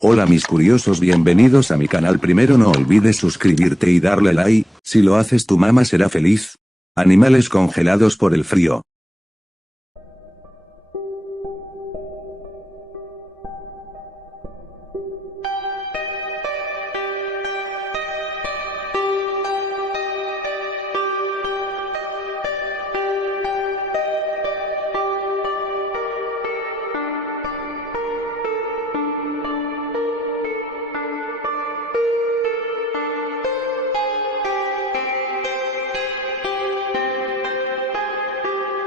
Hola mis curiosos, bienvenidos a mi canal. Primero no olvides suscribirte y darle like, si lo haces tu mamá será feliz. Animales congelados por el frío.